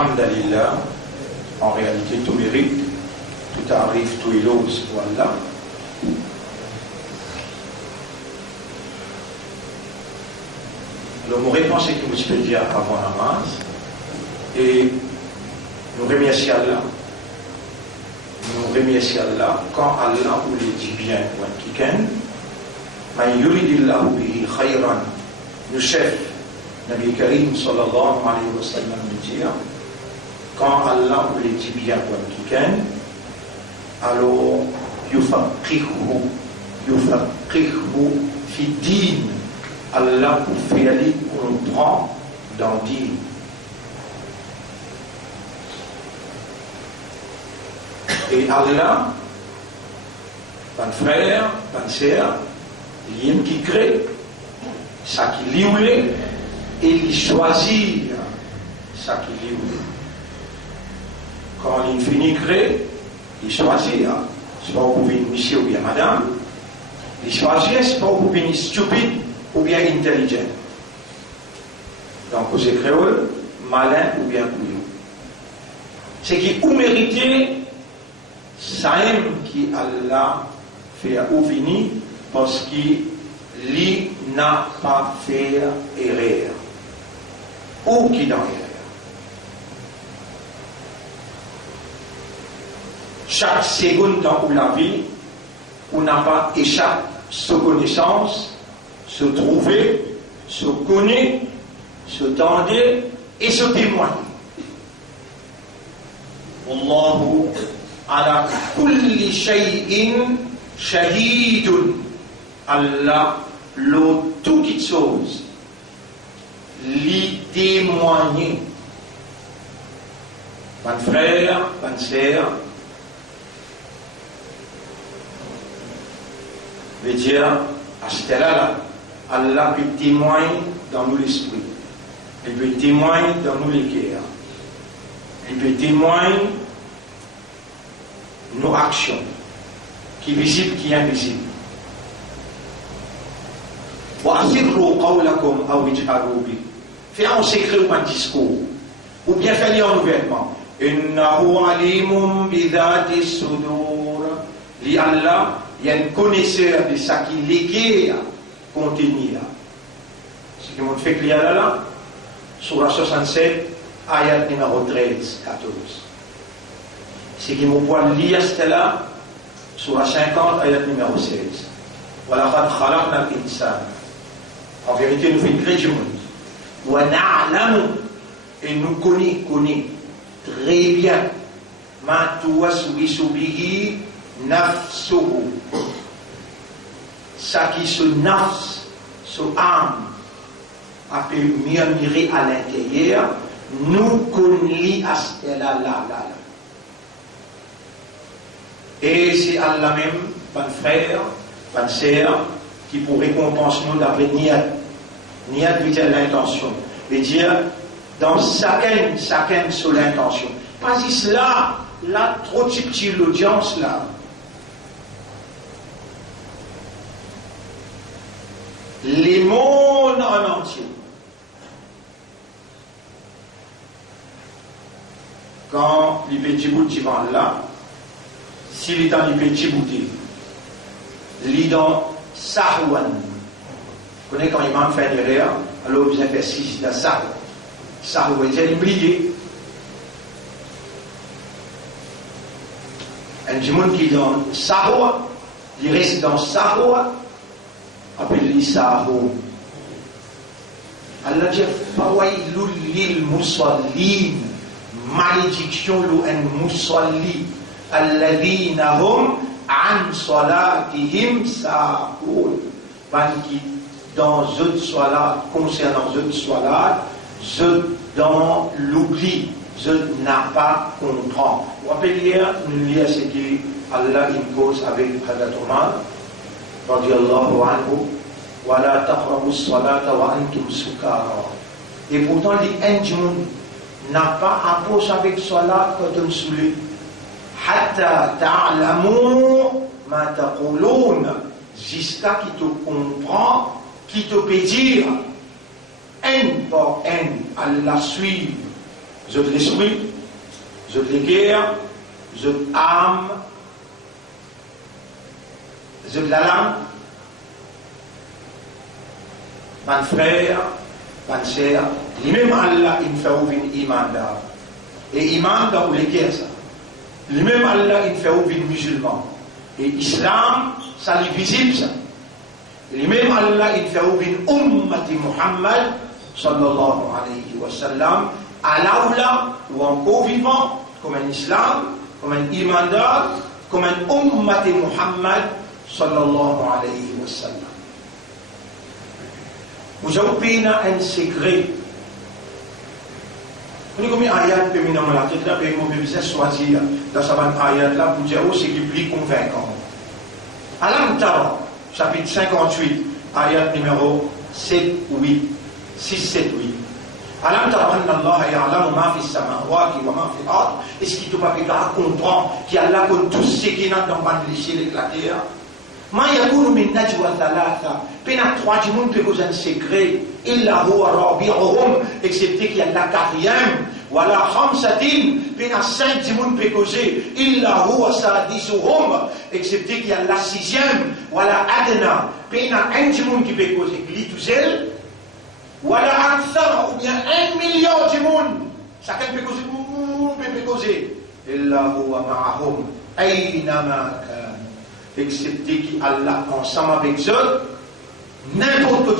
Alhamdulillah, en réalité tout mérite, tout arrive, tout éloge pour Allah. Alors, nous répensons que vous pouvez dire avant namaz et nous remercions Allah. Nous remercions Allah quand Allah vous le dit bien ou un kiken. Man yuridillahu bihi khayran, le chef Nabi Karim sallallahu alayhi wa sallam nous dit quand Allah vous le dit bien ou un kiken, alors yufaqihu fi din. Allah pour faire aller comprend dans din. Et Allah, mon frère, mon sœur, il qui crée, ça qui lui voulait, et il choisit ça qui lui voulait. Quand il finit de créer, il choisit. C'est pas pour venir monsieur ou bien madame. Il choisit, c'est pas pour venir stupide ou bien intelligent. Donc, c'est créole, malin ou bien couillon. C'est qui ou mérité, ça aime qui Allah fait ou fini parce qu'il n'a pas fait erreur. Ou qui dans erreur. Chaque seconde dans la vie, on n'a pas échappé sa connaissance, se trouver, se connaître, se tendre et se témoigner. Allahu ala kulli shay'in shahidun. Allah, le tout qui chose, l'y témoigner. Mon frère, mon sœur, veut dire, à ce là, Allah peut témoigner dans nous l'esprit. Il peut témoigner dans nous les cœurs. Il peut témoigner nos actions, qui visibles, qui invisibles. Faites en secret ou en discours, ou bien faites en ouvertement. Innahu alimun bidhati sudur. Li Allah, il y a une connaisseur de ça qui légué contenu là. Ce qui m'a fait qu'il y a là, sur la 67, ayat numéro 13, 14. Ce qui m'a point lire là, sur la 50, ayat numéro 16. Voilà, khalaqna al-insan. En vérité, nous faisons créer du monde. Wa na'lamu, et nous connaissons très bien ma tuwaswisu bihi nafsuhu, ça qui se nafs, se âme, a pu murmurer à l'intérieur, nous connaissons à ce là. Et c'est Allah même, mon frère, mon sœur, qui pour récompenser nous d'après Niyat veut dire l'intention, veut dire dans chacun sur l'intention. Pas ici là trop subtil l'audience là. Les mondes en entier. Quand les petits bouts vont là, s'il est dans les petits bouts, il est dans Sahwan. Vous connaissez quand il m'a fait une erreur, alors vous avez fait 6 dans Sahwan. Sahwan, c'est oublié. Un du monde qui est dans Sahwa, il reste dans Sahwa. Appelle-les Sahou. Allah dit Fawailul lil musallin, malédiction l'un musalli, alladhina hum an salatihim sahun. Qui dans une salat, concernant une salat, dans l'oubli, je n'ai pas comprend. Vous rappelez, nous lisons ce que Allah impose avec Hadrat Omar. Radiallahu anhu, wa la taqrabu as-salata wa antum sukara. Et pourtant, les Indiens n'ont pas approché avec salat quand on soulève. Hatta ta'lamu ma taqulun. Jusqu'à qui te comprend, qui te peut dire, haine par haine, Allah suivre, je de l'esprit, je de l'équerre, je de l'âme, je de la langue, mon frère, ma sœur, lui-même Allah, il fait ouvrir iman d'âme. Et iman dans l'équerre, ça. Lui-même Allah, il fait ouvrir musulman. Et islam, ça est visible, ça. Lui-même Allah, il fait ouvrir ummati Muhammad, sallallahu alayhi wa sallam, à l'aoula ou encore vivant, comme un islam, comme un imandar, comme un ummati Muhammad, sallallahu alayhi wa sallam. Vous avez un secret. Vous avez combien d'ayats que nous avons la tête là, et nous devons choisir dans cette ayat là pour dire ce qui est plus convaincant. Al-Tara, chapitre 58, ayat numéro 7, 8, 6, 7, 8. Alam tara anna Allah ya'lamu ma fi as-samawati wa ma fi al-ard. Est-ce qu'il te pas comprendre qu'Allah connaît tout ce qui est dans le ciel et la terre? Ma yakunu min najwa thalatha. Pena 3 du monde peut causer un secret. Illa huwa rabi'uhum, excepté qu'il y a la quatrième. Wala khamsatin. Pena 5 du monde peut causer. Illa huwa sadisuhum, excepté qu'il y a la 6e. Wala adna. Pena 1 du monde qui peut causer. Gli tout seul. Wala akthar, ou bien 1 million du monde. Chacun peut causer. Illa huwa ma'ahum. Aynama kan. Excepté qu'Allah ensemble avec eux, n'importe quoi.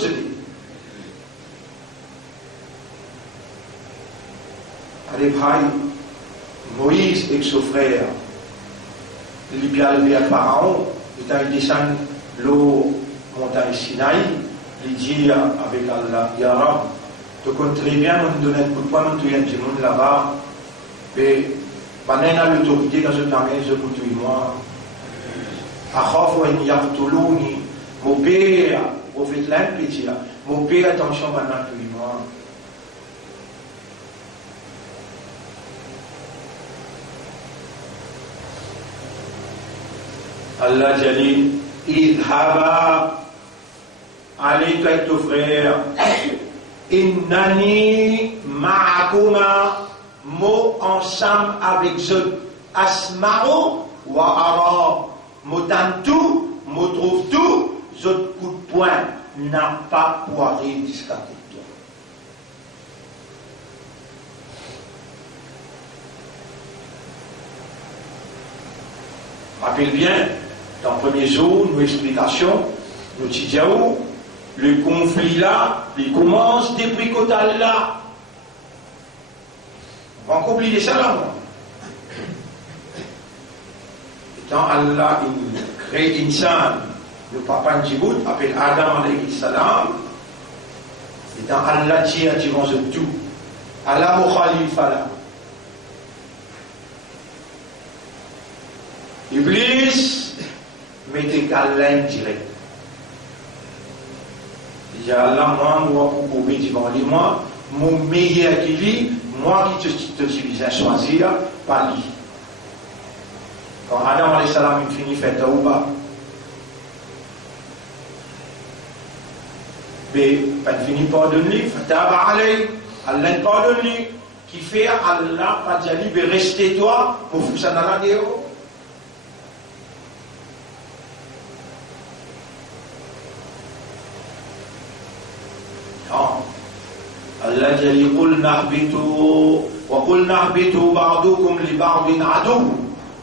Allez, Moïse et son frère, il est bien levé à Pharaon, il a descendu l'eau montagne Sinaï, il dit avec Allah, Ya Rab, tu comptes très bien nous donner un coup de poing, nous tuons du monde là-bas, et pendant l'autorité dans cette armée, je vous tue moi. Akhafu an yaqtuluni, mon père, vous faites l'impliquer, mon père, attention maintenant tout moi. Allah dit, idhaba, allez avec ton frère, innani ma'akuma, mot ensemble avec eux, asma'u wa ara. M'entend tout, me trouve tout, autres coup de poing n'a pas poiré jusqu'à toi. Rappelle bien, dans le premier jour, nos explications, nous disons, le conflit là, il commence depuis Kotal là. On va oublier ça là, moi. Quand Allah il crée Insan, le papa Djibout appelle Adam alayhi salam, et quand Allah dit à Djibout tout, Allah Mukhalifa là. Iblis mettait qu'Allah direct. Il dit Allah, moi, pour couper Djibout, moi, mon meilleur qui lit, moi qui te suis à choisir, pas lui. Quand Adam alayhi salam il finit faire taouba, mais il finit par donner, fataba alayhi, Allah pardonne-lui, qui fait Allah pas dire lui, restez toi, pour vous ça dans la déo. Non. Allah dit, qulna ahbitu, wa qulna ahbitu ba'dukum li ba'din adu.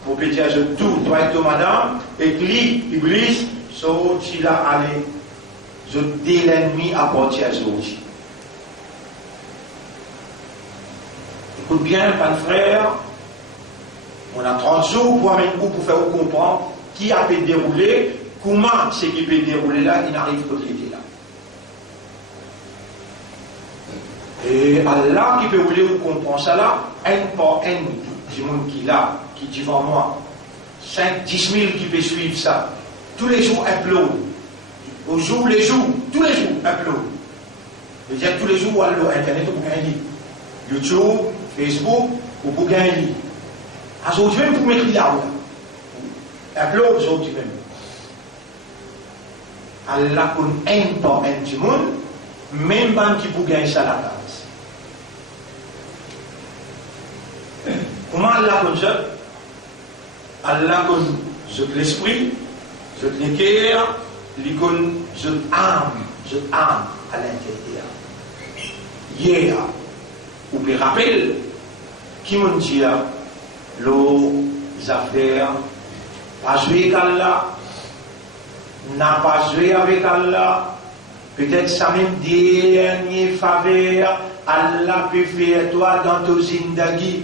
Pour péter à tout, toi et toi, madame, et puis, Iblis, sorti là, allez, je dis l'ennemi à partir à sorti. Écoute bien, pan frère, on a 30 jours pour amener pour faire comprendre qui a pu dérouler, comment ce qui peut dérouler là, il n'arrive pas à là. Et Allah qui peut rouler, vous comprenez ça là, un par un, du monde qui l'a. Qui dit devant moi, 5, 10 000 qui peut suivre ça. Tous les jours, upload. Au jour, les jours, tous les jours, upload. C'est-à-dire tous les jours, alors, Internet, vous gagnez. YouTube, Facebook, vous gagnez. Alors, aujourd'hui, même pour mettre là, upload, aujourd'hui même. Allah connaît un par un du monde, même pas qui vous gagne ça la case. Comment Allah comme ça? Allah comme l'esprit, le cœur, je âme à l'intérieur. Hier, vous vous rappelez, qui m'ont dit, les affaires, pas jouer avec Allah, n'a pas joué avec Allah, peut-être ça même dernier faveur, Allah peut faire toi dans ton zindagi.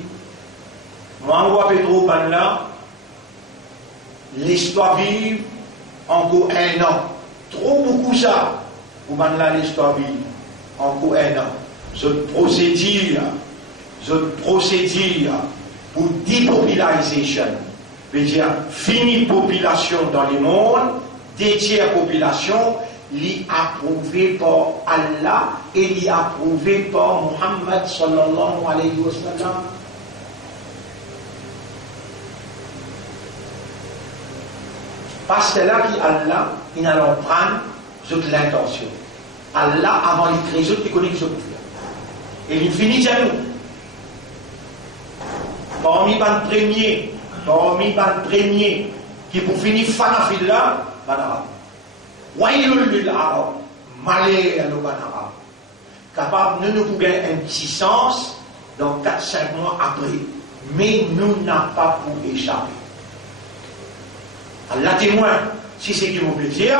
Moi, on voit trop là, l'histoire vive encore un an. Trop beaucoup ça, pour là l'histoire vive encore un an. Je procédure pour depopulation, veut dire fini population dans le monde, des tiers population, li approuvé par Allah et li approuvé par Muhammad sallallahu alayhi wa sallam. Parce que là qui Allah, il a prendre toute l'intention. Allah avant les créer, qui connaît ce qu'on fait. Et il finit à nous. Parmi les premiers qui pour finir fanafil là, banara. Wailul lil arab, malheur à nos banara. Capable de nous gagner un petit sens dans 4-5 mois après. Mais nous n'avons pas pour échapper. Allah témoin, si c'est qui mon plaisir,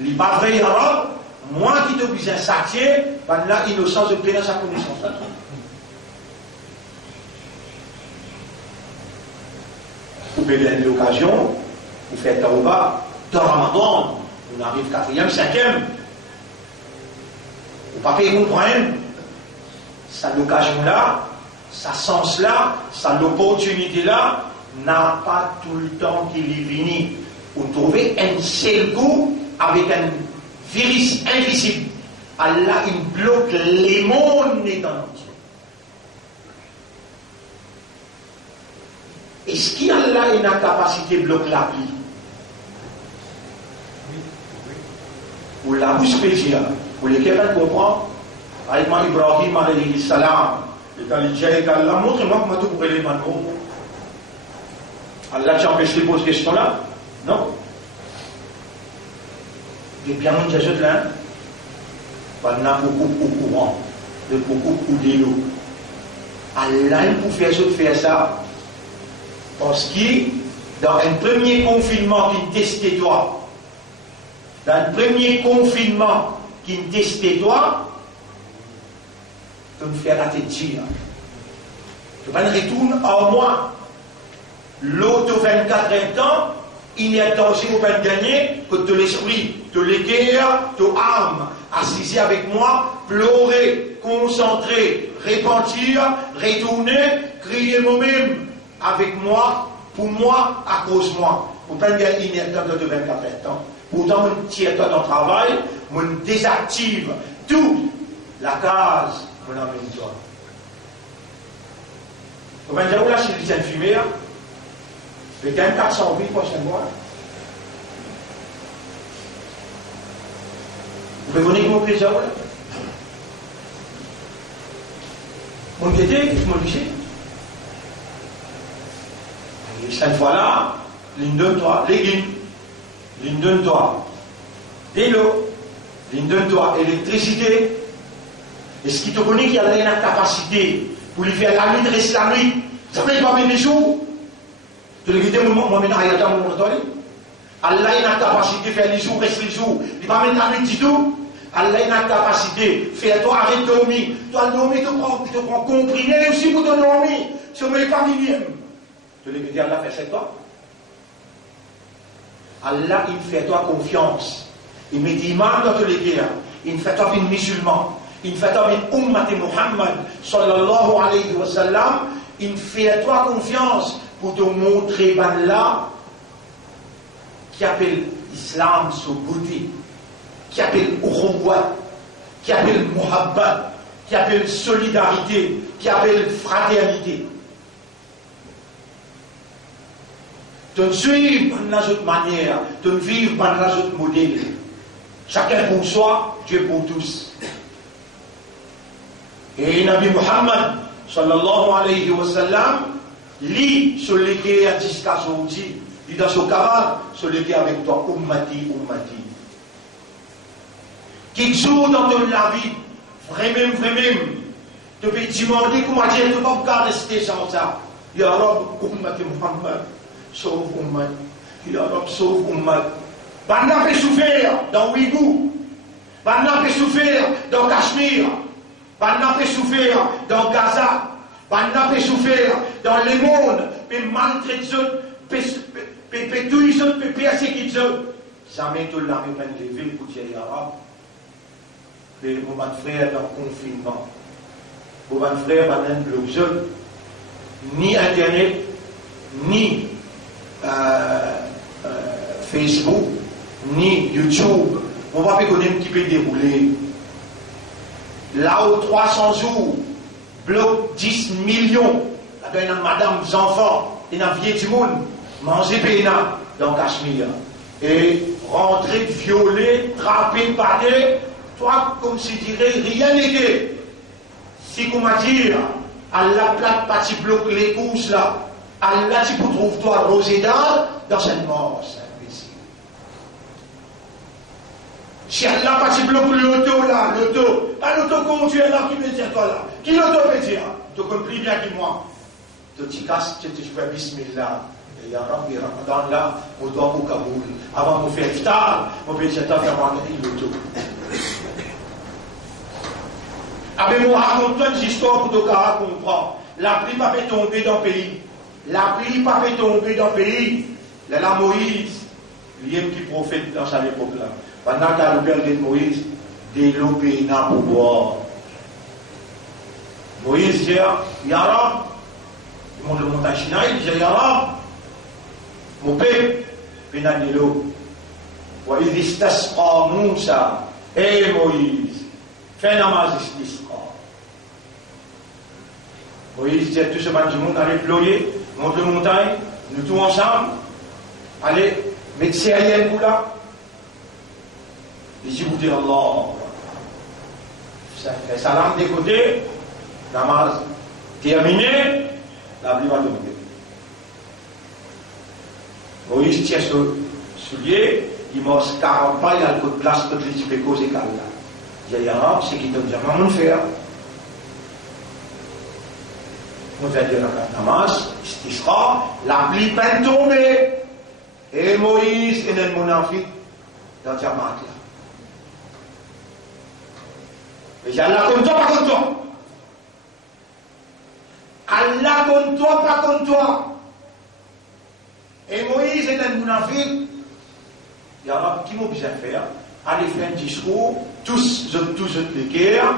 il pas vrai arabe, moi qui te oblige à saquer, ben là, innocence de plein sa connaissance. Vous pouvez donner l'occasion, vous faites Taouba, dans Ramadan, on arrive 4e, 5e. Vous ne pouvez pas comprendre, ça l'occasion-là, ça sens-là, ça l'opportunité-là, n'a pas tout le temps qu'il est venu. Vous trouvez un seul coup avec un virus invisible. Allah, il bloque les mondes dans entier. Est-ce qu'Allah a une capacité de bloquer la vie? Ou la bouche spéciale, pour lesquels on comprend, avec Ibrahim alayhi salam, et dans les djihad Allah, montre-moi comment tu pourrais les manos. Allah t'a empêché de poser cette question-là? Non. Et bien, on dit là, on a beaucoup au courant, de beaucoup de l'eau. Allah, il pouvait faire ça, parce que dans un premier confinement qui testait toi, tu me fais la tête dire. Tu vas retourner à moi. L'autre 24 ans, il n'y a pas aussi pour gagner que de l'esprit, de l'équerre, de l'âme, assisé avec moi, pleurer, concentrer, repentir, retourner, crier moi-même avec moi, pour moi, à cause de moi. Pour pas gagner, il n'y a pas de 24 ans. Pourtant, on tire dans le travail, on désactive toute la case, on emmène toi. Vous voyez où là, chez les infirmières, le gagne 400 000 prochain mois. Vous pouvez venir mon plaisir, là. Mon guetté, mon lycée. Et cette fois-là, ligne de toi, légumes, ligne de toi, de l'eau, ligne de toi, électricité. Est-ce qu'il te connaît qu'il y a une capacité pour lui faire la nuit, de rester la nuit? Ça fait pas bien les jours. Tu le dis, moi, maintenant, il y a un moment donné. Allah a une capacité de faire les jours, rester les jours. Il va mettre la nuit du tout. Allah a une capacité de faire toi arrêter de dormir. Toi, dormir, tu prends comprimé aussi pour te dormir. Si on ne met pas millième. Tu le dis, Allah fait ça toi. Allah, il fait toi confiance. Il met l'imam dans tous les guerres. Il fait toi une musulman. Il fait toi une ummat Muhammad sallallahu alayhi wa sallam. Il fait toi confiance pour te montrer là qui appelle l'islam son beauté, qui appelle Ukhwa, qui appelle Muhabbat, qui appelle solidarité, qui appelle fraternité. De suivre dans notre manière, de vivre dans notre modèle. Chacun pour soi, Dieu pour tous. Et Nabi Muhammad sallallahu alayhi wa sallam, Lis sur les guerres à discussion aussi. Lis dans ce cavale, sur les guerres avec toi, ummati. Qui joue dans la vie, vraiment, tu peux demander comment dire, tu ne peux pas rester sans ça. Ya Rab, ummati Muhammad, sauve ummat. Ya Rab, sauve ummat. Banda peut souffrir dans Ouïghour. Banda peut souffrir dans Cachemire. Banda peut souffrir dans Gaza. Banda peut souffrir dans le monde. Peut maltraiter les autres. Peut tuer les autres. Peut persécuter les autres. Jamais tout le monde peut lever pour dire Ya Rab. Mais mon frère dans le confinement. Mon frère dans le blog. Ni Internet, ni Facebook, ni YouTube. On va pas connaître qui peut dérouler. Là où 300 jours, bloc 10 millions, il y a madame, des enfants, il y a vieux du monde, manger pénal dans Cachemire. Et rentrer, violer, trapper, bader, toi, comme si dirais, rien n'était. Si comment dire, Allah plate parti bloc les courses là, Allah tu peux trouver toi Rosédal dans cette mort, c'est imbécile. Si Allah parti bloc l'auto là, l'auto, pas l'auto conduit là qui me dit toi là, qui l'auto peut dire, tu comprends bien que moi, tu te casses, tu te fais bismillah. Et ya Rabbi Ramadan là, on doit au Kaboul, avant de faire iftar, on peut dire t'as fait l'auto. Avec moi, raconte une histoire pour te comprendre. La pluie pas fait tomber dans le pays. La pluie pas fait tomber dans le pays. Là, Moïse, l'homme qui prophète dans sa époque là. Pendant qu'il a le père de Moïse, de l'eau pénale pour boire. Moïse dit, Ya Rab, il monte le montagne Sinaï, il dit, Ya Rab, mon père, pénal de l'eau. Wa idh istasqa Moussa, et Moïse, fais namaz istisqa. Moïse dit à tout ce monde du monde, allez pleurer, monte la montagne, nous tous ensemble, allez, mettez sérieux vous là. Et si vous dites Allah, ça fait salam des côtés, namaz terminé, la pluie va tomber. Moïse tient ce soulier, il marche 40 pas, il a le coup de place pour les types causes et là. Il y a un c'est qui te dit, comment faire? On va dire la namaz, istisqa, la pluie peine tomber. Et Moïse est un monafik dans Jamaat là. Et j'ai Allah contre toi, pas contre toi. Allah contre toi, pas contre toi. Et Moïse est un monafik. Il y a qui m'a besoin de faire. Allez faire un discours, tous les guerres.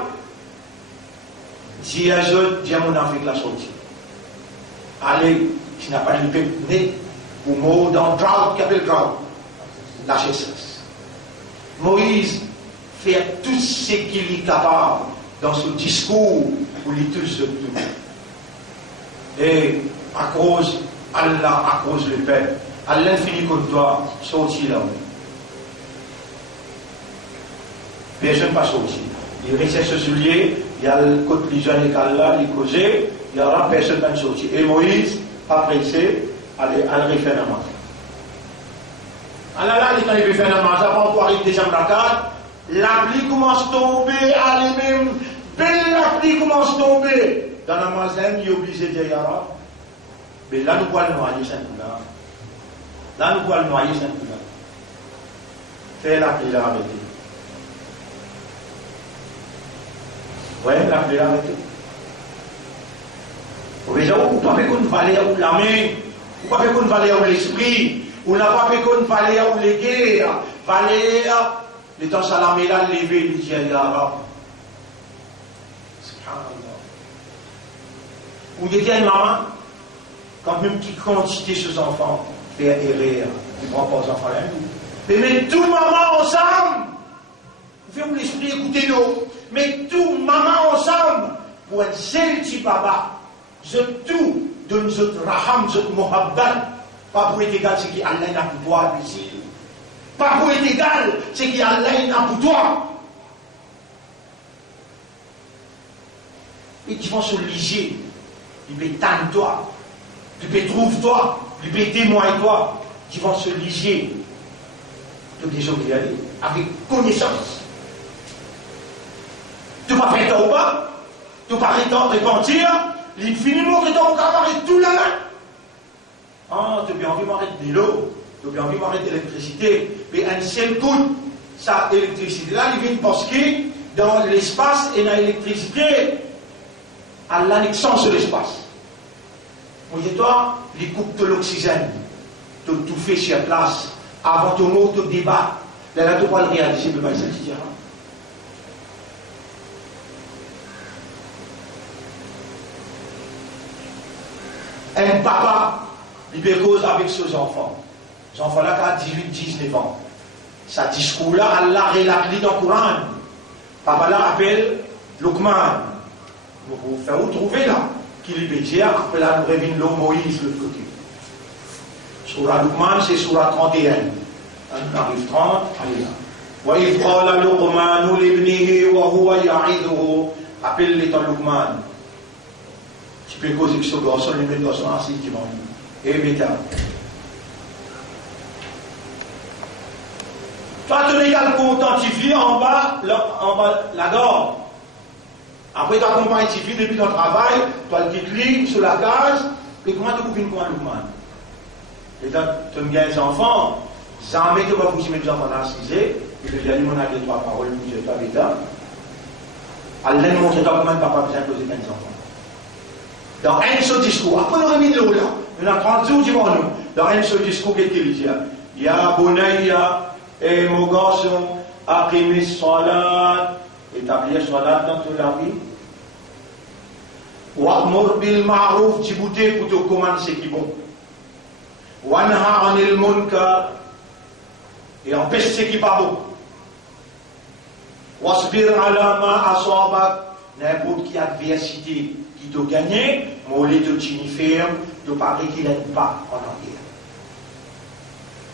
Si un jeune dit à mon Afrique la sortie, allez, qui n'a pas de né, ou mot dans drought, qui appelle drought, la sécheresse. Moïse fait tout ce qu'il est capable dans ce discours pour lui tous tout. Et à cause Allah, à cause le peuple, à l'infini contre toi, sorti là-haut. Personne pas sorti. Il restait ce soulier, il y a le côté les jeunes et là, il causait, il y aura personne qui est sorti. Et Moïse, après c'est, allez refaire la main. Alors là, quand il fait la main, ça va encore arriver déjà la pluie commence à tomber, allez même, belle la pluie commence à tomber. Dans la maison, il est obligé de dire, mais là, nous pouvons le noyer, c'est un coup là. Là, nous pouvons le noyer, c'est un coup là. Fais la pluie là avec lui. Oui, la pluie là avec lui. Vous voyez, vous ne pouvez pas valer à la main, vous ne pouvez pas valer à l'esprit, vous n'avez pas qu'on valer à les guerres, valer à. Les temps salamé là, levé, il dit, ya Rab. Subhanallah. Ou il dit à une maman, quand même qui quantité ses enfants, faire errer, il ne prend pas aux enfants là. Mais mettez tout maman ensemble. Vous faites l'esprit, écoutez-nous. Mettez tout maman ensemble pour un seul petit papa. Je tout donne ce raham, ce mohabbat. Pas pour être égal, c'est qui Allah n'a pour toi, ici. Pas pour être égal, c'est qui Allah n'a pour toi. Et tu vas se liger. Il met tant toi. Tu peux trouver toi, tu peux témoigner toi, qui vont se lier de des gens qui allaient avec connaissance. Tu ne vas pas faire ton pas, tu ne vas pas repentir, l'infiniment que tu vas arrêter tout là. Ah, tu as bien envie d'arrêter de l'eau, tu as bien envie d'arrêter de l'électricité, mais un seul coup, ça, l'électricité-là, il vient parce que dans l'espace et dans l'électricité, à l'annexion sur l'espace. Moi, je toi, il coupe de l'oxygène, tu tout fait sur place, avant ton mot, tu débat. Là, tu vas le réaliser, le maïs, etc. Un papa, il peut cause avec ses enfants. Les enfants-là, qui ont 18-19 ans. Ce discours-là, Allah relate dans le Coran. Papa là appelle Luqman. Vous faites trouver là. Qui lui peut dire, après là, nous revenons l'eau Moïse de l'autre côté. Surah Luqman, c'est Surah 31. On arrive 30, allez là. وَإِذْ قَالَ لُقْمَانُ لِابْنِهِ وَهُوَ يَعِظُهُ. Appelle-les dans Luqman. Tu peux causer que ce garçon, lui mettre garçon ainsi qui vont dire. Eh bêta. Toi, tu regardes pour t'identifier en bas, la gorge. Après, tu accompagnes tes filles depuis ton travail, tu as le petit lit sur la case, et comment tu coupes une coin Luqman? Et là, tu me gagnes les enfants, jamais tu vas vous mettre les enfants dans la cisée, et je dis, mon avis, trois paroles, je ne sais pas bêta. Allah nous montre comment papa besoin de poser 15 enfants. Dans un seul discours, après on a mis de l'eau là, on a 30 jours devant nous, dans un seul discours, qu'est-ce qu'il dit? Ya Bunayya, et mon garçon, Aqimis Salat, établir Salat dans toute la vie. Wa'mur bil ma'ruf, tibouté pour te commencer qui bon. Wanha anil munkar, et empêche ce qui pas bon. Wasbir ala ma asabak, n'importe qui adversité qui t'a gagné, mollet de tini ferme, de parler qu'il n'aime pas en arrière.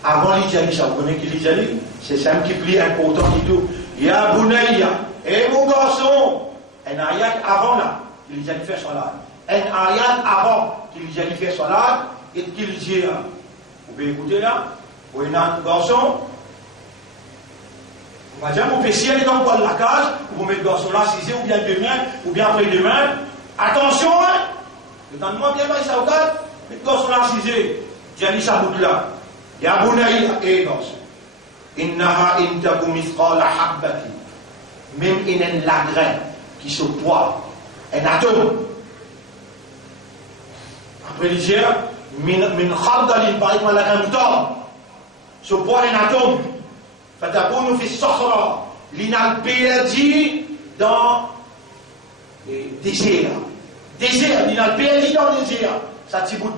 Avant l'Italie, ça vous connaissez qui l'Italie? C'est ça un petit pli important qui tout. Ya Bunayya, et mon garçon, un ayat avant là, qu'il y a fait salat. Un ayat avant qu'il y a fait salat, et qu'il dit, vous pouvez écouter là, vous avez un garçon, on va dire, vous pouvez aller dans la case, vous mettez le garçon là, 6 ou bien demain, ou bien après-demain. Attention, hein! Le temps de moi, bien, ça regarde, mettez le garçon là, 6 j'ai dit ça bout là. Ya Bunayya, et garçon. Innaha intakum mithqala habbati. Même une lagrin qui se poids, un atome. Après il dit, min khardalin, par exemple, la gramme se poids un atome. Fatabunu fi sokhra, l'inal perdu dans les déserts. Désert, l'inal perdu dans le désert. Ça t'y bout.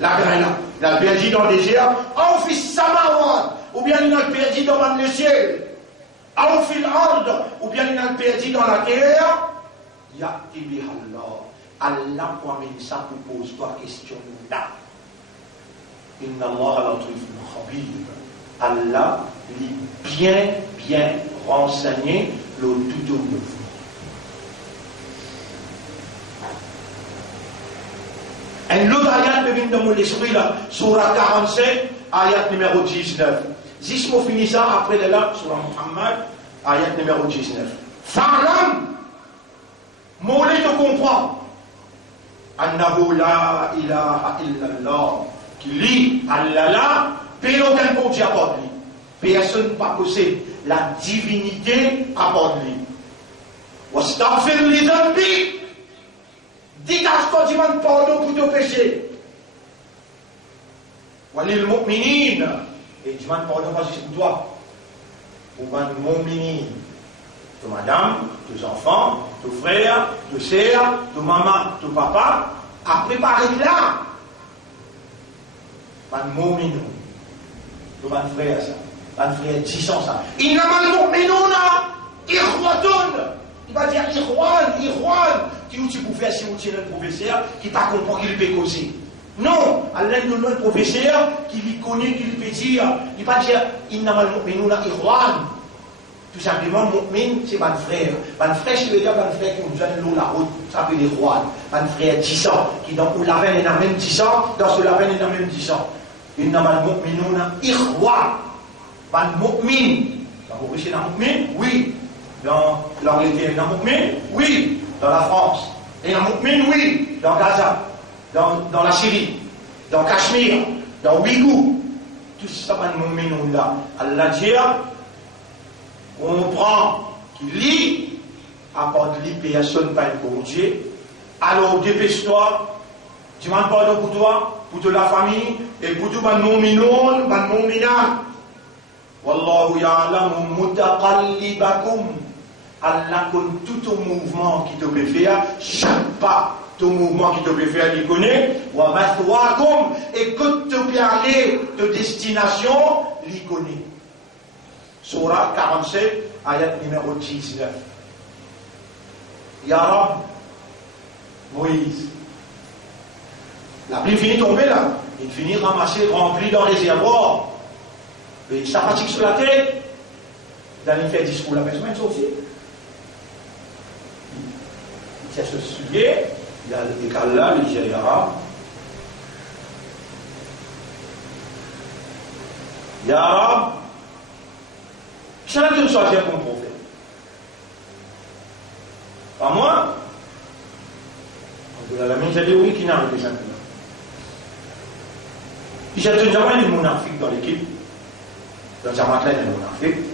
La graine là. L'inal perdu dans le désert. Ou fi samawat, ou bien l'inal perdu dans le ciel. Ou fi l'ard, ou bien l'inal perdu dans la terre. Ya'ti biha Allah. Allah pour amener ça pour poser toi question là. Inna Allah latifun khabir. Allah est bien renseigné le tout au mieux. Un autre ayat me vient dans mon esprit là, surah 47, ayat numéro 19. Si je finis ça après là, surah Muhammad, ayat numéro 19. Fa'lam, Moulé te comprend. Annahu la ilaha illallah. Qui lit Allah là, aucun bon Dieu à part de lui. Personne pas possède la divinité à part de lui. Wastaghfir li dhanbi. Dégage-toi, demande pardon pour tes péchés. Walil mu'minin. Et demande pardon parce que c'est pour toi. Pour les mu'minin. De madame, tes enfants, tes frères, tes sœurs, tes maman, tes papa, à préparer là. Pas de mu'minin. De mon frère, ça. Pas de frère, 600 ça. Innamal mu'minuna ikhwatun. Il va dire Ikhwan. Qui tu peux faire si on tient un professeur qui pas comprend qu'il peut causer. Non, Allah nous donne un professeur qui lui connaît, qui lui peut dire. Il va dire Innamal mu'minuna ikhwan. Tout simplement, mu'min, c'est mon frère. Mon frère, c'est le gars, mon frère qui nous donne l'eau, la route, ça s'appelle les rois. Mon frère 10 ans, qui dans où la veine est dans même 10 ans, dans ce la veine est dans même 10 ans. Il n'a pas de mu'minouna, ikhwa. Mon mu'min. Dans vos péchés, dans mu'min, oui. Dans l'Angleterre, dans mu'min, oui. Dans la France. Et dans mu'min, oui. Dans Gaza. Dans la Syrie. Dans Cachemire. Dans Ouïghour. Tout ça, mon mu'minouna. Allah dit, on prend, qui lit, apporte lit, personne pas pour Dieu. Alors dépêche-toi, demande pardon pour toi, pour toute la famille, et pour tout le mu'minoun, le mu'minat. Wallahu ya'lamu mutaqallibakum. Allah connaît tout ton mouvement qui te peut faire, chaque pas, ton mouvement qui te peut faire, il connaît. Wa mathwakum, et que te peut aller de destination, il connaît. Surah 47, ayat numéro 19. Ya Rab, Moïse. La pluie finit tomber là. Il finit ramassé, rempli dans les réservoirs. Et ça fatigue sur la tête. Dans il fait discours, la personne est aussi. Il tient ce sujet. Il y a le décal là, il dit Ya Rab. Ya Rab. Ça n'a pas choisir comme prophète. Pas moi. La même j'ai dit oui qui n'a pas de simplement. Il y a déjà un monarchique dans l'équipe. Dans Jamatlin, il y a un monarchique.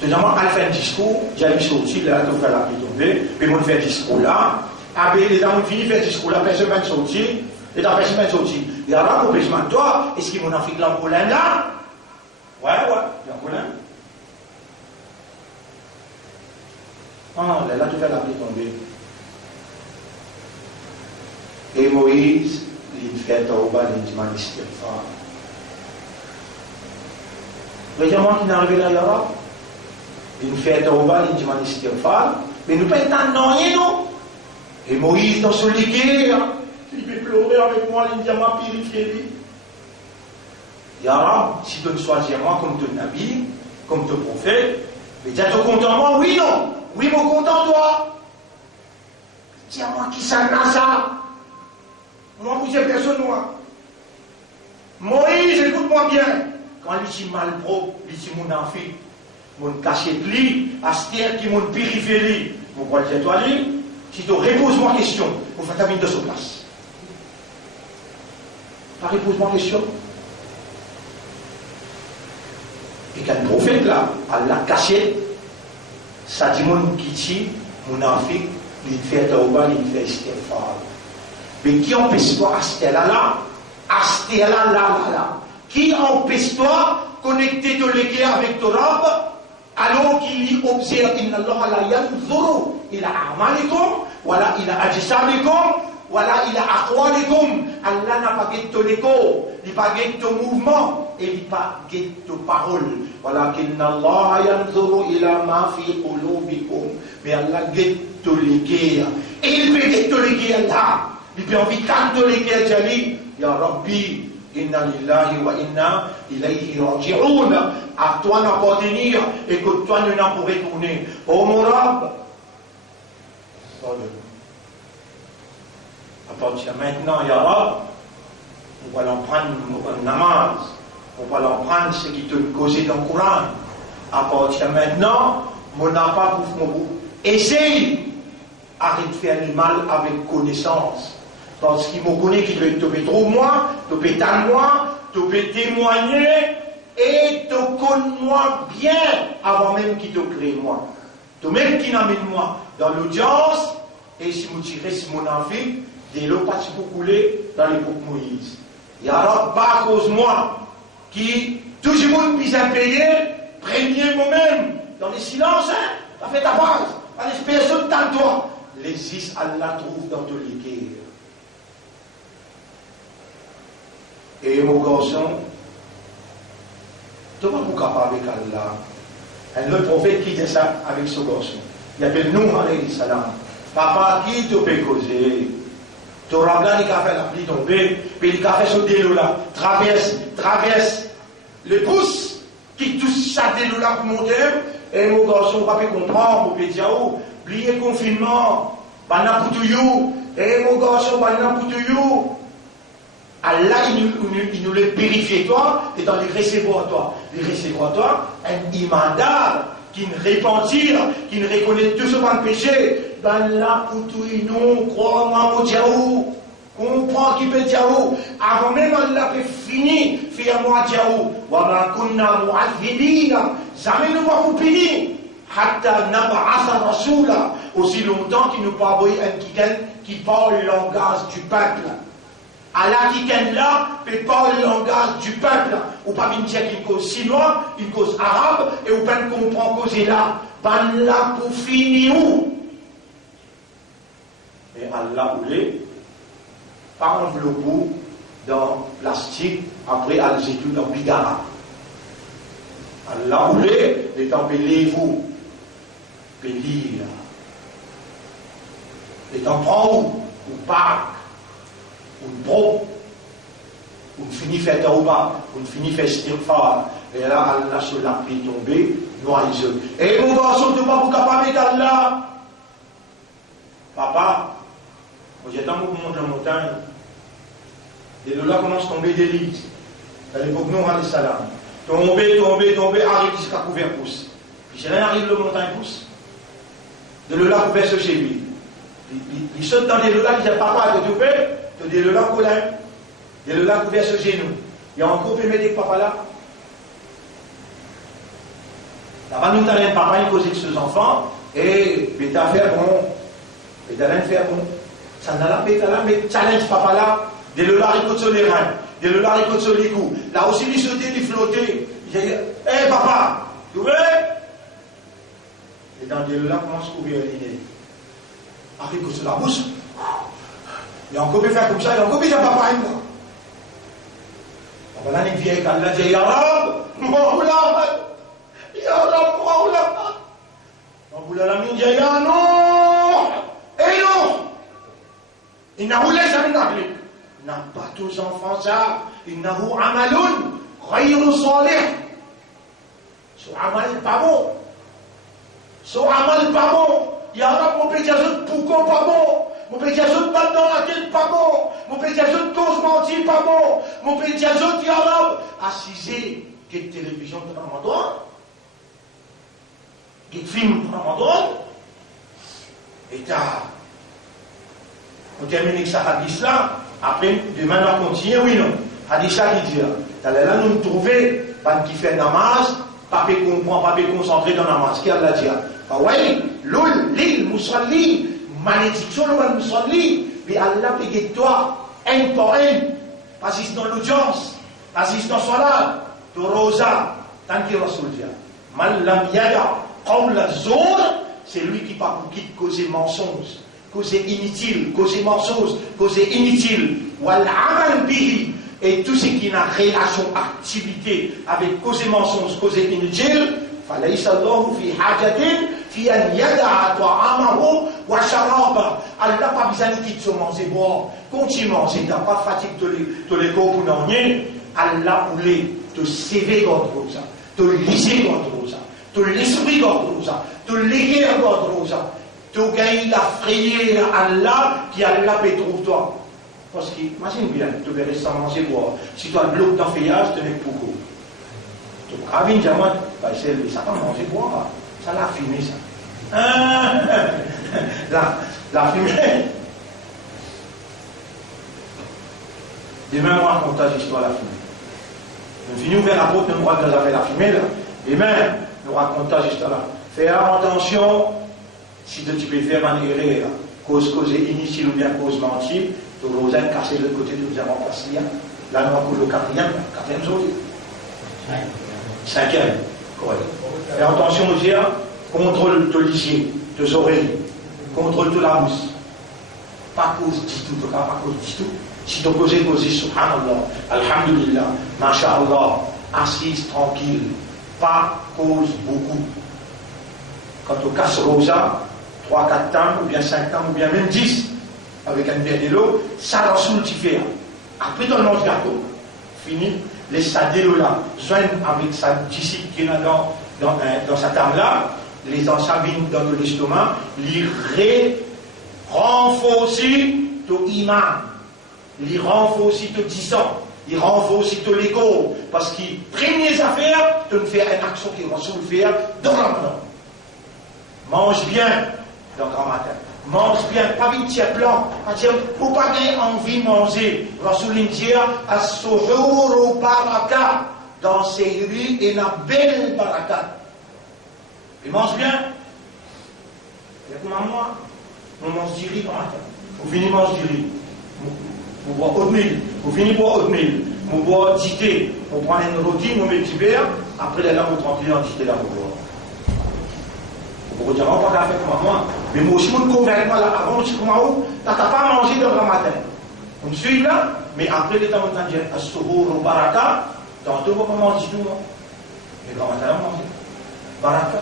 Deuxièmement, elle fait un discours. J'ai vu ça aussi, là, tout fait la pluie tomber. Puis on fait un discours là. Après, les gens ont fini de faire un discours là, personne ne sorti. Et dans personne ne sorti. Il y a un empêchement de toi. Est-ce qu'il y a un monarchique là pour l'Inde? Ouais, il y a un problème. Là, tu fais la pluie tomber. Et Moïse, il fait au bas des ministères. Voyez-moi qui n'est arrivé là, Yara. Il fait au bas des ministères. Mais nous ne pouvons pas rien, non. Et Moïse, dans ce ligué, il peut pleurer avec moi, il dit à ma périphérique. Ya, si tu me choisis moi comme ton nabi, comme ton prophète, mais tu es content moi, oui, non? Oui, mon content toi. Dis-moi qui ça n'a ça. Moi, vous êtes personne, moi. Moïse, écoute-moi bien. Quand il dit mal propre, il dit mon enfant, mon cachette lit, Astère qui mon périphérie, vous croyez que toi, si tu reposes-moi question, vous faites ta vie de ce place. Pas repose-moi question. Et quand le prophète là, Allah caché, ça dit mon kiti, mon enfant, il fait tauba, il fait istighfar. Mais qui empêche-toi là, qui empêche-toi connecter ton légué avec ton robe, alors qu'il y observe, inna Allah la yanzuru ila a'malikum, wala ila ajsamikum, voilà, il a aqwalikum. Allah n'a pas guetté ton écho, il n'a pas guetté ton mouvement, et il n'a pas guetté ton parole. Voilà, qu'inna Allah yanzuru ila ma fi qulubikum. Mais Allah guette ton légué. Et il peut guetter ton légué Allah. Il peut envie de canter ton légué Jali. Ya Rabbi, inna lillahi wa inna ilayhi raji'un. À toi n'appartenir et que toi ne n'en pourrais tourner. Oh mon Rab. À partir de maintenant, Ya Rab, on va l'en prendre un namaz, on va l'en prendre ce qui te causait dans le Coran. À partir de maintenant, mon n'a pas pour mon goût. Essaye, arrête de faire du mal avec connaissance. Parce qu'il me connaît qu'il te peut trop moi, te peut tant moi, te peut témoigner et te connaît moi bien avant même qu'il te crée moi. De même qu'il n'amène moi dans l'audience, et si vous tirez sur mon enfant, des lots pas pour couler dans l'époque Moïse. Il y a alors pas à cause moi qui, tout le monde puisse payer, premier moi-même, dans les silences, hein, ça fait ta base, pas les personnes dans toi. Les 6 Allah trouve dans tous les guerres. Et mon garçon, tu vas vous capable avec Allah. Un autre prophète qui dit ça avec ce garçon. Il appelle Nuh alayhi salam. Papa, qui te peut causer? Tu auras là, il a fait la pluie tomber, puis il a fait sauter l'eau là. Traverse, le pouce, qui tout ça de là pour monter, et mon garçon, pas comprendre, mon pédia, oubliez le confinement, banana pour tout, et mon garçon, banana pour tout. Allah, il nous le purifie, toi, et dans les réservoirs, un imandar qui ne repentir, qui ne reconnaît tout ce qu'on péché, banana pour tout, non, crois-moi, mon diaou. Comprends qui peut dire avant même Allah peut finir faire moi dire wa ma kunna mu'adhibina jamais nous pas vous punir hatta nab'atha rasula aussi longtemps qu'il nous pas envoyer un qui parle le langage du peuple. Allah qui est là peut parler le langage du peuple ou pas bien dire qu'il cause chinois une cause arabe et ou pas comprend cause là ban là pour finir où et Allah voulait pas enveloppé dans plastique, après à l'étude dans bigara. Allah voulait, les temps vous, lire. Les temps prend ou Pâques, ou Bro, ou finit faire tauba, ou finit faire stirfar. Et là, Allah se l'a pris tomber, noiseux. Et mon garçon, tu ne vas pas vous capable d'Allah. Papa, j'ai tant beaucoup de la montagne. Et de là commence à tomber des lits. À l'époque, nous, on a des salams. Tomber, arrive jusqu'à couvert pouce. Puis j'ai rien arrive, le montagne pouce. De là, couvert ce chez lui. Il saute dans des là, il dit papa, de tout fait, de là, colin. De là, couvert ce chez nous. Il y a encore plus médic, papa là. Là-bas, nous avons un papa, il cause avec ses enfants, et il a fait bon. Il a fait bon. Ça n'a pas été là, mais challenge papa là. De là, il sur les reins. De là, il sur les coups. Là aussi, il sautait, il flottait. Il dit, hé papa, tu veux? Et dans de là, commence à couvrir l'idée. Arrive sur la bouche. Il a encore pu faire comme ça, il a encore pu dire papa, il là, il vient, il a dit, Ya Rab, Maoula, Ya Rab, Maoula. Maoula, la mine dit, Ya non, et non. Il n'a roulé jamais d'appeler. N'a pas tous enfants ça. Il n'a pas amaloun, ghayru salih. Son amal pas bon. Son amal pas bon. Ya Rab, mon pédiatre, pourquoi pas bon? Mon pédiatre, pas dans la tête, pas bon. Mon pédiatre, cause mentir, pas bon. Mon pédiatre, Ya Rab, assisé, quelle télévision de Ramadan? Quel film de Ramadan? Et t'as. On termine avec ça hadith là. Après, demain, on va continuer, oui, non. Hadith là qui dit là. T'allais là, nous trouver, pas qui fait namaz, pas qui comprend, pas qui concentré dans namaz. Qui a la dit? Ah ouais, l'il, musalli, malédiction, le musalli, mais Allah paye toi, un par un, assiste dans l'audience, assiste dans salat, de rosa, tant qu'il va se dire. Mal lam yada, comme la zone, c'est lui qui part pour quitter causer mensonge. Causer inutile, causer mensonge, causer inutile, wal amal bihi, et tout ce qui n'a relation, activité avec causer mensonge, causer inutile, falaysa Allahu fi hajatin fi an yada'a ta'amahu wa sharaba. Allah pas besoin de quitter son manger boire, continue manger, t'as pas fatigue de les corps pour n'en rien. Allah voulait te séver contre ça, te lisser contre ça, te l'esprit contre ça, te léguer contre ça. Tu gagnes la frayeur à Allah qui Allah peut trouver toi. Parce que, imagine bien, tu verrais ça manger boire. Si tu as le bloc d'enfeuillage, tu n'es pas beaucoup. Tu as vu, ça va manger boire. Ça l'a fumé, ça. La fumée. Demain, on raconte l'histoire de la fumée. Nous finissons vers la porte, nous croyons que nous avons la fumée, là. Demain, nous racontons l'histoire là. Fais attention. Si tu peux faire une erreur, cause inutile ou bien cause mentir, tu vas casser de l'autre côté, tu vas remplacer. Là, nous avons le quatrième jour. Cinquième. Fais attention aux yeux, contrôle ton lycée, tes oreilles, contrôle toute la bouche. Pas cause du tout, pas cause du tout. Si tu causes, subhanallah, alhamdulillah, masha'Allah, assise, tranquille, pas cause beaucoup. Quand tu casses rosa, 3, 4 temps, ou bien 5 temps, ou bien même 10, avec un verre de l'eau, ça dans sous le petit fer. Après, tu manges gâteau. Fini, les sadélola, joignent avec sa disciple qui est dans sa table-là, les ensabines dans l'estomac, les renforcer ton iman, les renforcer ton disant, les renforcer ton l'écho, parce que les premières affaires, tu ne fais une action qui va se faire dans le Ramadan. Mange bien dans le Ramadan. Mange bien, pas vite tiers blanc. Pour pas avoir envie de manger. Rasoul dit à Sohoro Baraka dans ses rues et la belle baraka. Il mange bien. Et pour moi, on mange du riz le matin. Vous finissez manger du riz. Vous boire oatmeal. Vous finissez boire oatmeal. Vous boire du thé. Vous prenez une rôtie, vous mettez du beurre. Après, là, vous tranquille en du là pour boire. Vous dire, on va pas faire comme moi. Mais moi aussi, je me convainc là, avant, je suis comme moi, tu n'as pas mangé dans le matin. On me suit là, mais après, les temps, on va dire, à Sohoro Baraka, tantôt, on va pas manger du tout. Mais dans le matin, on mange. Baraka.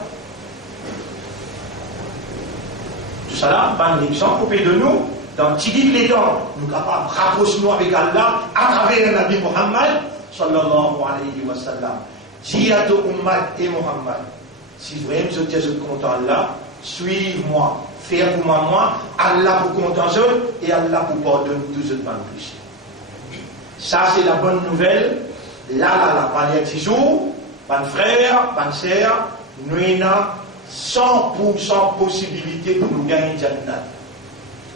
Tout ça là, un exemple auprès de nous, dans Tidik les dents, nous sommes capables de rapprocher avec Allah à travers le Nabi Muhammad, sallallahu alayhi wa sallam. Dis à ton ummat et Muhammad, si vraiment je dis je content Allah, suive-moi, fais pour moi, Allah pour content je, et Allah pour pardonner tous les péchés. Ça c'est la bonne nouvelle. Là, par les petits jours, mon frère, ma sœur, nous avons 100% possibilité pour nous gagner Jannat.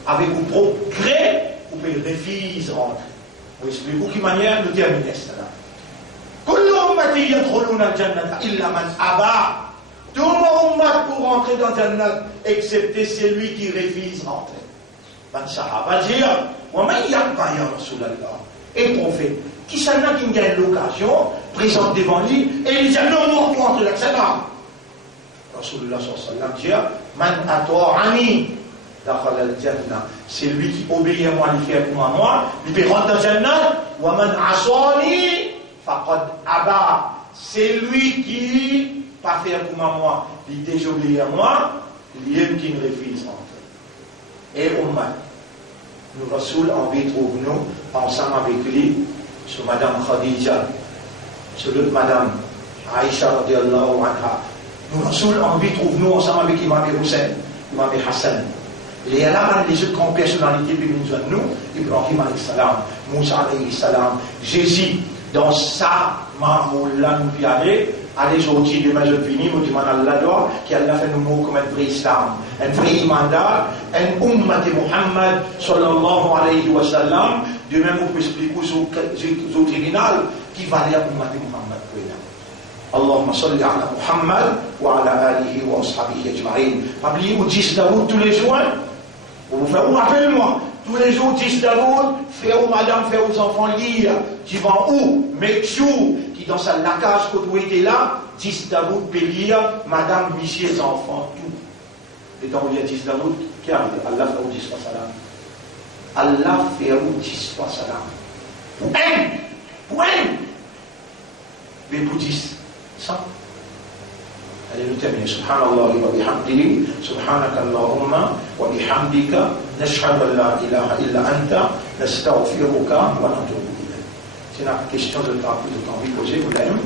Avec vos propres gré, vous pouvez refuser rentrer. Vous expliquez de quelle manière nous terminer cela. Tout le monde pour rentrer dans Jannat, excepté celui qui refuse rentrer. Ben Sahaba dire, et prophète, qui s'en a qui gagne l'occasion, présente devant lui, et il dit non, non, pour rentrer dans Jannat. Rasulullah sallallahu alayhi wa sallam dit, man ato'ani dakhal al-jannah. C'est lui qui obéit à moi, il fait pour moi, il peut rentrer dans Jannat, wa man asani faqad aba. C'est lui qui pas faire pour moi, il désobéit à moi, il est qui me refuse rentrer. Et Ummat, nous Rasoul envie de trouver nous ensemble avec lui, sur Madame Khadija, sur l'autre Madame Aïcha radiallahu anha. Nous Rasoul envie de trouver nous ensemble avec Imam Hussein, Imam Hassan. Les là les autres grandes personnalités qui nous ont nous, Ibrahim alayhi salam, Moussa alayhi salam, Jésus, dans sa marmoula nous y aller. Allez, aujourd'hui, demain, je finis, je demande à Allah qui Allah fait nous mots comme un vrai islam, un vrai imandar, un ummat de Muhammad, sallallahu alayhi wa sallam. Demain, vous pouvez expliquer au tribunal qui va aller à ummat de Muhammad. Allahumma salli ala Muhammad wa ala alihi wa ashabihi ajma'in. Oubliez au 10 Daoud tous les jours. Vous faites, rappelez-moi, tous les jours 10 Daoud, faites aux madame, faites aux enfants lire. Tu vas où? Make sure qui dans sa lacage que vous étiez là, 10 Daoud peut lire, madame, monsieur, les enfants, tout. Et quand vous dites 10 Daoud, qui arrive? Allah fait au 10 fois salam. Allah fait au 10 fois salam. Pour un. Mais pour 10. Ça. Allez, nous terminer. Subhanallah wa bihamdihi, subhanaka Allahumma wa bihamdika, nashhadu an la ilaha illa anta, nastaghfiruka wa natubu ilayk. C'est une question de temps, plus de temps, oui, posez, vous l'avez.